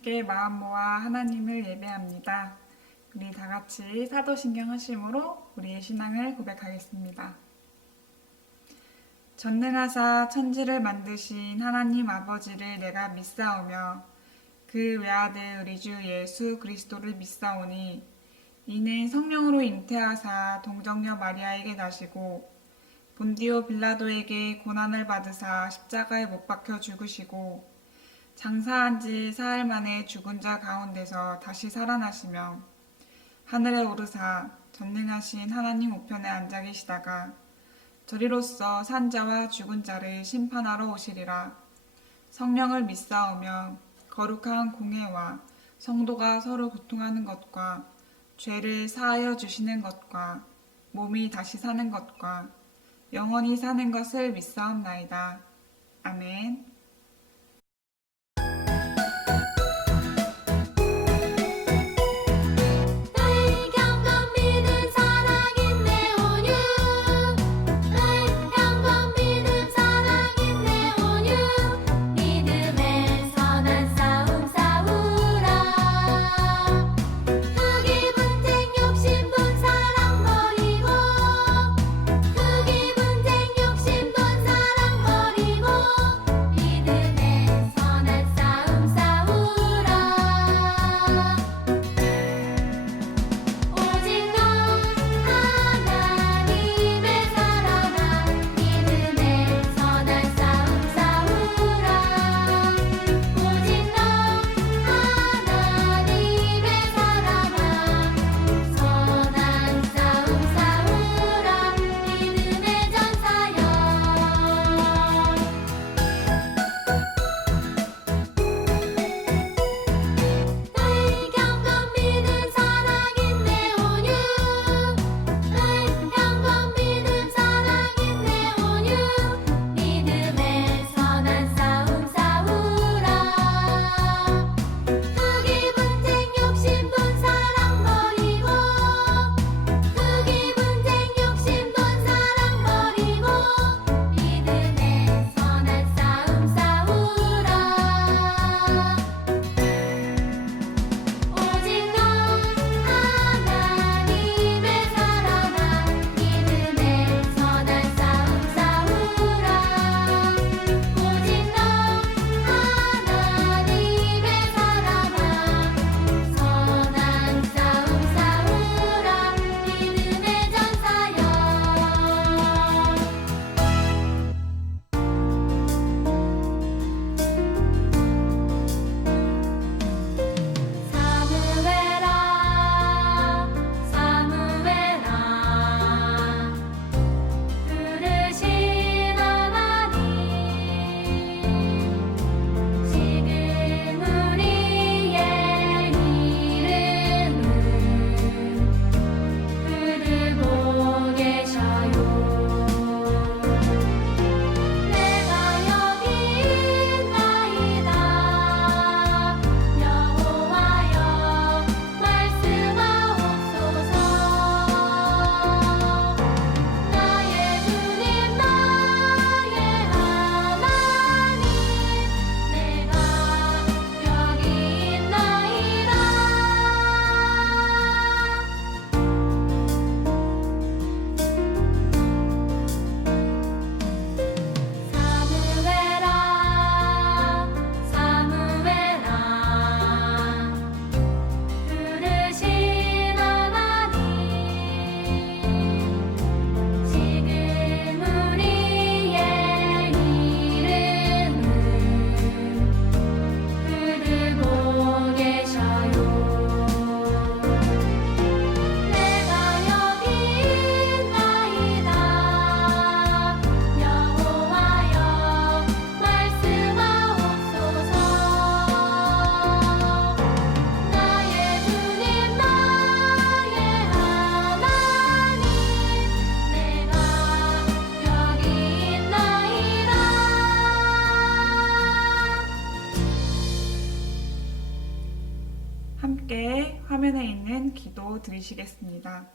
함께 마음 모아 하나님을 예배합니다. 우리 다 같이 사도신경 하심으로 우리의 신앙을 고백하겠습니다. 전능하사 천지를 만드신 하나님 아버지를 내가 믿사오며 그 외아들 우리 주 예수 그리스도를 믿사오니 이는 성령으로 잉태하사 동정녀 마리아에게 나시고 본디오 빌라도에게 고난을 받으사 십자가에 못 박혀 죽으시고 장사한 지 사흘 만에 죽은 자 가운데서 다시 살아나시며 하늘에 오르사 전능하신 하나님 우편에 앉아 계시다가 저리로서 산 자와 죽은 자를 심판하러 오시리라. 성령을 믿사오며 거룩한 공회와 성도가 서로 교통하는 것과 죄를 사하여 주시는 것과 몸이 다시 사는 것과 영원히 사는 것을 믿사옵나이다. 아멘. 함께 화면에 있는 기도 드리시겠습니다.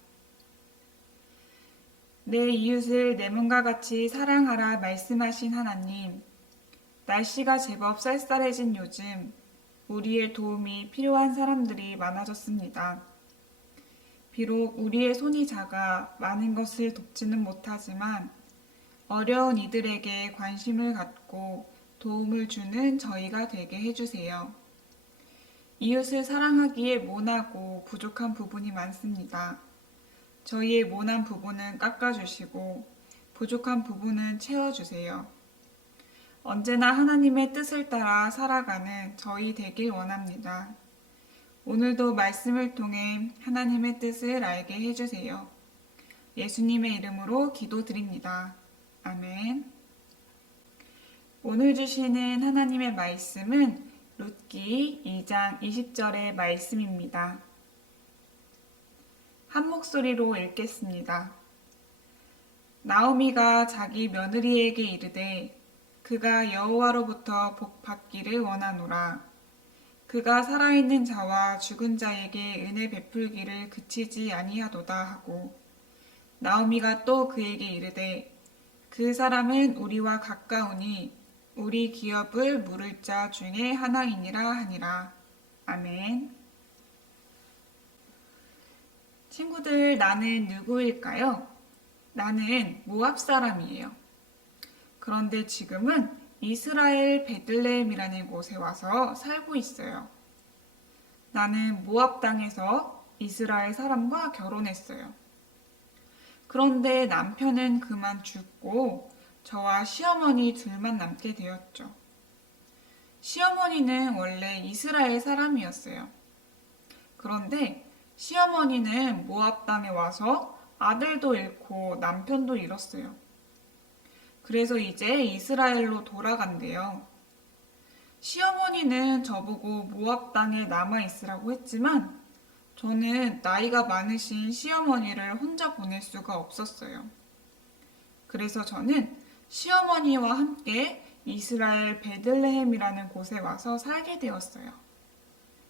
내 이웃을 내 몸과 같이 사랑하라 말씀하신 하나님, 날씨가 제법 쌀쌀해진 요즘 우리의 도움이 필요한 사람들이 많아졌습니다. 비록 우리의 손이 작아 많은 것을 돕지는 못하지만 어려운 이들에게 관심을 갖고 도움을 주는 저희가 되게 해주세요. 이웃을 사랑하기에 모나고 부족한 부분이 많습니다. 저희의 모난 부분은 깎아주시고 부족한 부분은 채워주세요. 언제나 하나님의 뜻을 따라 살아가는 저희 되길 원합니다. 오늘도 말씀을 통해 하나님의 뜻을 알게 해주세요. 예수님의 이름으로 기도드립니다. 아멘. 오늘 주시는 하나님의 말씀은 룻기 2장 20절의 말씀입니다. 한 목소리로 읽겠습니다. 나오미가 자기 며느리에게 이르되 그가 여호와로부터 복 받기를 원하노라. 그가 살아있는 자와 죽은 자에게 은혜 베풀기를 그치지 아니하도다 하고 나오미가 또 그에게 이르되 그 사람은 우리와 가까우니 우리 기업을 물을 자 중에 하나이니라 하니라. 아멘. 친구들, 나는 누구일까요? 나는 모압 사람이에요. 그런데 지금은 이스라엘 베들레헴이라는 곳에 와서 살고 있어요. 나는 모압 땅에서 이스라엘 사람과 결혼했어요. 그런데 남편은 그만 죽고 저와 시어머니 둘만 남게 되었죠. 시어머니는 원래 이스라엘 사람이었어요. 그런데 시어머니는 모압 땅에 와서 아들도 잃고 남편도 잃었어요. 그래서 이제 이스라엘로 돌아간대요. 시어머니는 저보고 모압 땅에 남아있으라고 했지만 저는 나이가 많으신 시어머니를 혼자 보낼 수가 없었어요. 그래서 저는 시어머니와 함께 이스라엘 베들레헴이라는 곳에 와서 살게 되었어요.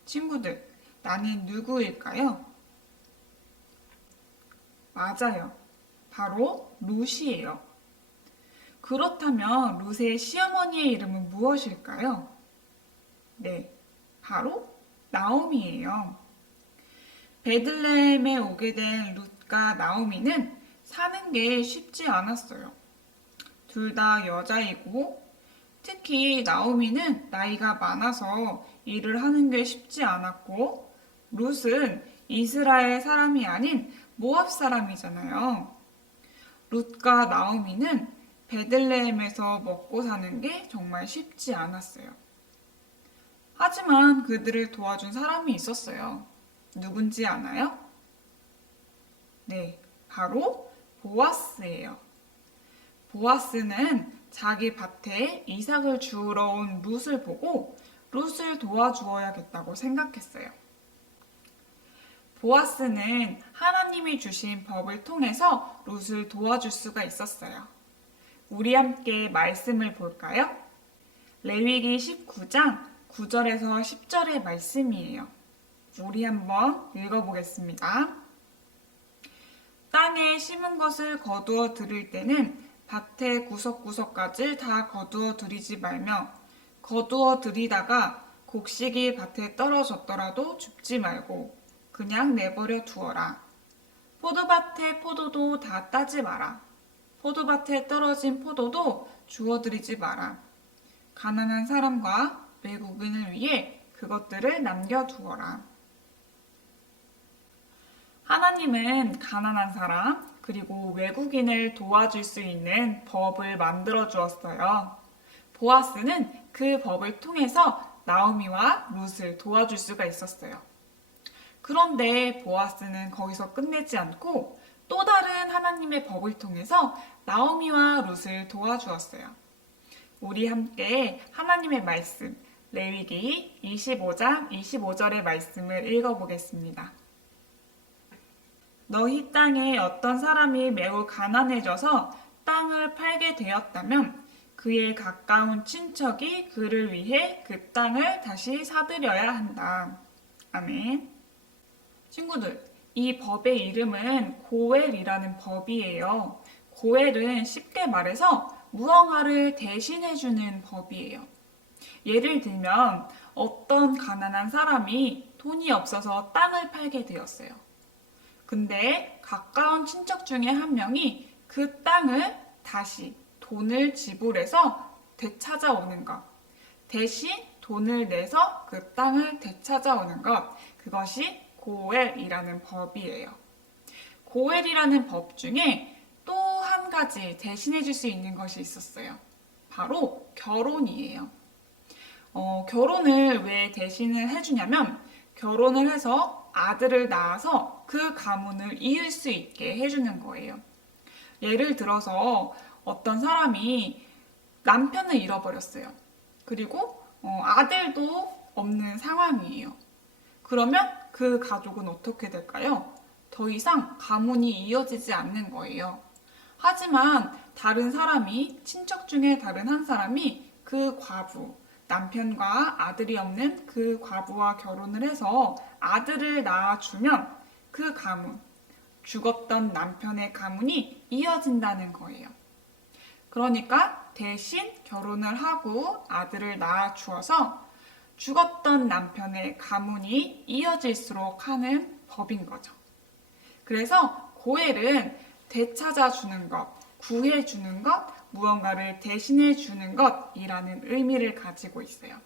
친구들, 나는 누구일까요? 맞아요. 바로 룻이에요. 그렇다면 룻의 시어머니의 이름은 무엇일까요? 네, 바로 나오미예요. 베들레헴에 오게 된 룻과 나오미는 사는 게 쉽지 않았어요. 둘 다 여자이고 특히 나오미는 나이가 많아서 일을 하는 게 쉽지 않았고 룻은 이스라엘 사람이 아닌 모압 사람이잖아요. 룻과 나오미는 베들레헴에서 먹고 사는 게 정말 쉽지 않았어요. 하지만 그들을 도와준 사람이 있었어요. 누군지 아나요? 네, 바로 보아스예요. 보아스는 자기 밭에 이삭을 주우러 온 룻을 보고 룻을 도와주어야겠다고 생각했어요. 보아스는 하나님이 주신 법을 통해서 룻을 도와줄 수가 있었어요. 우리 함께 말씀을 볼까요? 레위기 19장 9절에서 10절의 말씀이에요. 우리 한번 읽어보겠습니다. 땅에 심은 것을 거두어 들일 때는 밭의 구석구석까지 다 거두어 들이지 말며 거두어 들이다가 곡식이 밭에 떨어졌더라도 줍지 말고 그냥 내버려 두어라. 포도밭의 포도도 다 따지 마라. 포도밭에 떨어진 포도도 주워들이지 마라. 가난한 사람과 외국인을 위해 그것들을 남겨두어라. 하나님은 가난한 사람 그리고 외국인을 도와줄 수 있는 법을 만들어 주었어요. 보아스는 그 법을 통해서 나오미와 룻을 도와줄 수가 있었어요. 그런데 보아스는 거기서 끝내지 않고 또 다른 하나님의 법을 통해서 나오미와 룻을 도와주었어요. 우리 함께 하나님의 말씀, 레위기 25장 25절의 말씀을 읽어보겠습니다. 너희 땅에 어떤 사람이 매우 가난해져서 땅을 팔게 되었다면 그의 가까운 친척이 그를 위해 그 땅을 다시 사들여야 한다. 아멘. 친구들, 이 법의 이름은 고엘이라는 법이에요. 고엘은 쉽게 말해서 무언가를 대신해주는 법이에요. 예를 들면 어떤 가난한 사람이 돈이 없어서 땅을 팔게 되었어요. 근데 가까운 친척 중에 한 명이 그 땅을 다시 돈을 지불해서 되찾아오는 것. 대신 돈을 내서 그 땅을 되찾아오는 것. 그것이 고엘이라는 법이에요. 고엘이라는 법 중에 또 한 가지 대신해 줄 수 있는 것이 있었어요. 바로 결혼이에요. 결혼을 왜 대신을 해주냐면 결혼을 해서 아들을 낳아서 그 가문을 이을 수 있게 해주는 거예요. 예를 들어서 어떤 사람이 남편을 잃어버렸어요. 그리고 아들도 없는 상황이에요. 그러면 그 가족은 어떻게 될까요? 더 이상 가문이 이어지지 않는 거예요. 하지만 다른 사람이, 친척 중에 다른 한 사람이 그 과부, 남편과 아들이 없는 그 과부와 결혼을 해서 아들을 낳아주면 그 가문, 죽었던 남편의 가문이 이어진다는 거예요. 그러니까 대신 결혼을 하고 아들을 낳아주어서 죽었던 남편의 가문이 이어질수록 하는 법인 거죠. 그래서 고엘은 되찾아주는 것, 구해주는 것, 무언가를 대신해주는 것이라는 의미를 가지고 있어요.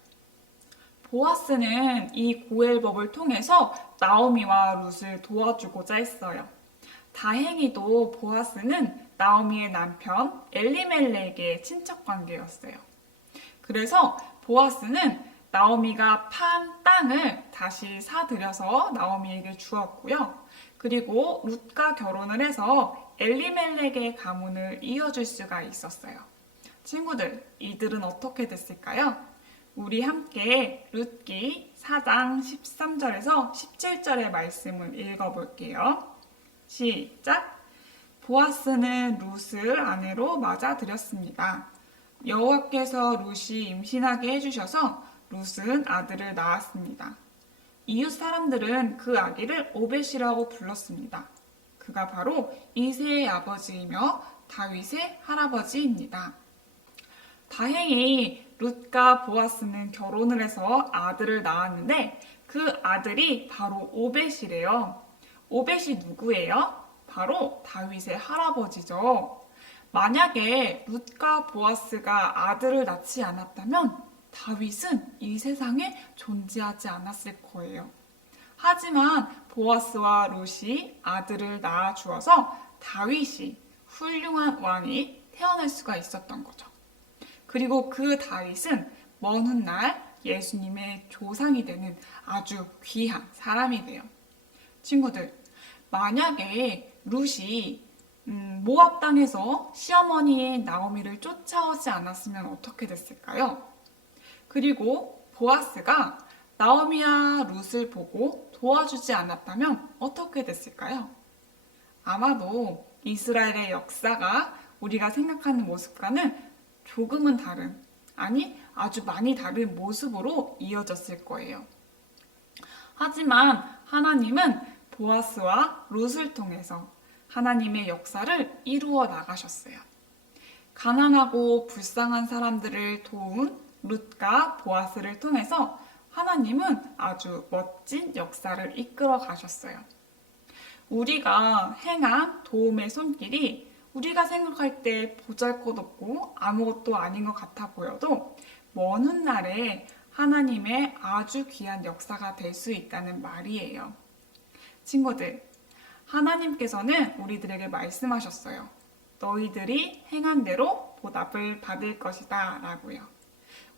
보아스는 이 고엘법을 통해서 나오미와 룻을 도와주고자 했어요. 다행히도 보아스는 나오미의 남편 엘리멜렉의 친척 관계였어요. 그래서 보아스는 나오미가 판 땅을 다시 사들여서 나오미에게 주었고요. 그리고 룻과 결혼을 해서 엘리멜렉의 가문을 이어줄 수가 있었어요. 친구들, 이들은 어떻게 됐을까요? 우리 함께 룻기 4장 13절에서 17절의 말씀을 읽어볼게요. 시작! 보아스는 룻을 아내로 맞아들였습니다. 여호와께서 룻이 임신하게 해주셔서 룻은 아들을 낳았습니다. 이웃 사람들은 그 아기를 오벳이라고 불렀습니다. 그가 바로 이새의 아버지이며 다윗의 할아버지입니다. 다행히 룻과 보아스는 결혼을 해서 아들을 낳았는데 그 아들이 바로 오벳이래요. 오벳이 누구예요? 바로 다윗의 할아버지죠. 만약에 룻과 보아스가 아들을 낳지 않았다면 다윗은 이 세상에 존재하지 않았을 거예요. 하지만 보아스와 룻이 아들을 낳아주어서 다윗이 훌륭한 왕이 태어날 수가 있었던 거죠. 그리고 그 다윗은 먼 훗날 예수님의 조상이 되는 아주 귀한 사람이 돼요. 친구들, 만약에 룻이 모압 땅에서 시어머니의 나오미를 쫓아오지 않았으면 어떻게 됐을까요? 그리고 보아스가 나오미와 룻을 보고 도와주지 않았다면 어떻게 됐을까요? 아마도 이스라엘의 역사가 우리가 생각하는 모습과는 조금은 다른, 아니 아주 많이 다른 모습으로 이어졌을 거예요. 하지만 하나님은 보아스와 룻을 통해서 하나님의 역사를 이루어 나가셨어요. 가난하고 불쌍한 사람들을 도운 룻과 보아스를 통해서 하나님은 아주 멋진 역사를 이끌어 가셨어요. 우리가 행한 도움의 손길이 우리가 생각할 때 보잘것없고 아무것도 아닌 것 같아 보여도 먼 훗날에 하나님의 아주 귀한 역사가 될 수 있다는 말이에요. 친구들, 하나님께서는 우리들에게 말씀하셨어요. 너희들이 행한 대로 보답을 받을 것이다 라고요.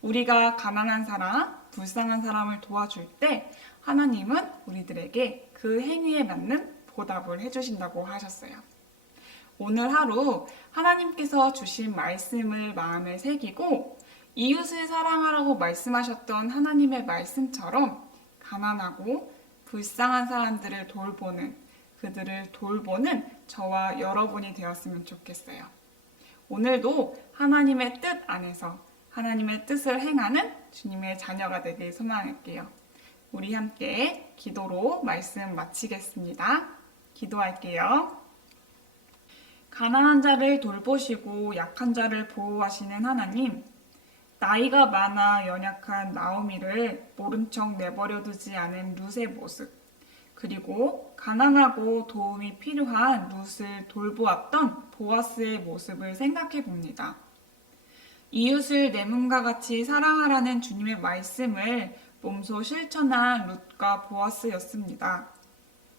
우리가 가난한 사람, 불쌍한 사람을 도와줄 때 하나님은 우리들에게 그 행위에 맞는 보답을 해주신다고 하셨어요. 오늘 하루 하나님께서 주신 말씀을 마음에 새기고 이웃을 사랑하라고 말씀하셨던 하나님의 말씀처럼 가난하고 불쌍한 사람들을 돌보는, 그들을 돌보는 저와 여러분이 되었으면 좋겠어요. 오늘도 하나님의 뜻 안에서 하나님의 뜻을 행하는 주님의 자녀가 되길 소망할게요. 우리 함께 기도로 말씀 마치겠습니다. 기도할게요. 가난한 자를 돌보시고 약한 자를 보호하시는 하나님, 나이가 많아 연약한 나오미를 모른 척 내버려 두지 않은 룻의 모습, 그리고 가난하고 도움이 필요한 룻을 돌보았던 보아스의 모습을 생각해 봅니다. 이웃을 내 몸과 같이 사랑하라는 주님의 말씀을 몸소 실천한 룻과 보아스였습니다.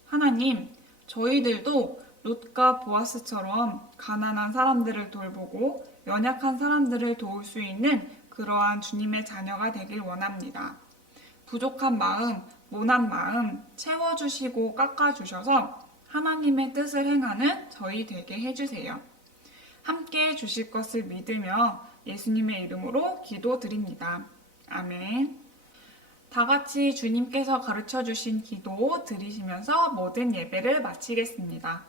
하나님, 저희들도 룻과 보아스처럼 가난한 사람들을 돌보고 연약한 사람들을 도울 수 있는 그러한 주님의 자녀가 되길 원합니다. 부족한 마음, 모난 마음 채워주시고 깎아주셔서 하나님의 뜻을 행하는 저희 되게 해주세요. 함께 해주실 것을 믿으며 예수님의 이름으로 기도드립니다. 아멘. 다 같이 주님께서 가르쳐 주신 기도 드리시면서 모든 예배를 마치겠습니다.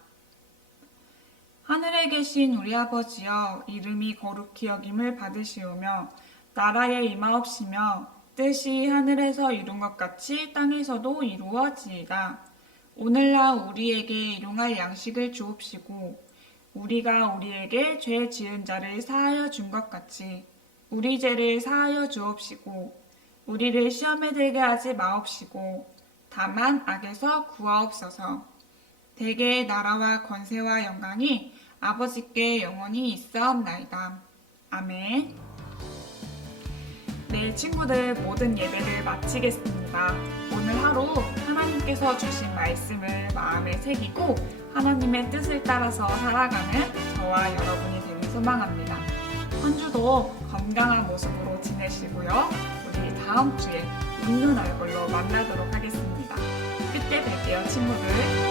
하늘에 계신 우리 아버지여, 이름이 거룩히 여김을 받으시오며 나라에 임하옵시며 뜻이 하늘에서 이룬 것 같이 땅에서도 이루어지이다. 오늘날 우리에게 일용할 양식을 주옵시고 우리가 우리에게 죄 지은 자를 사하여 준 것 같이 우리 죄를 사하여 주옵시고 우리를 시험에 들게 하지 마옵시고 다만 악에서 구하옵소서. 대개의 나라와 권세와 영광이 아버지께 영원히 있사옵나이다. 아멘. 네, 친구들, 모든 예배를 마치겠습니다. 오늘 하루 하나님께서 주신 말씀을 마음에 새기고 하나님의 뜻을 따라서 살아가는 저와 여러분이 되길 소망합니다. 한 주도 건강한 모습으로 지내시고요. 우리 다음 주에 웃는 얼굴로 만나도록 하겠습니다. 그때 뵐게요, 친구들.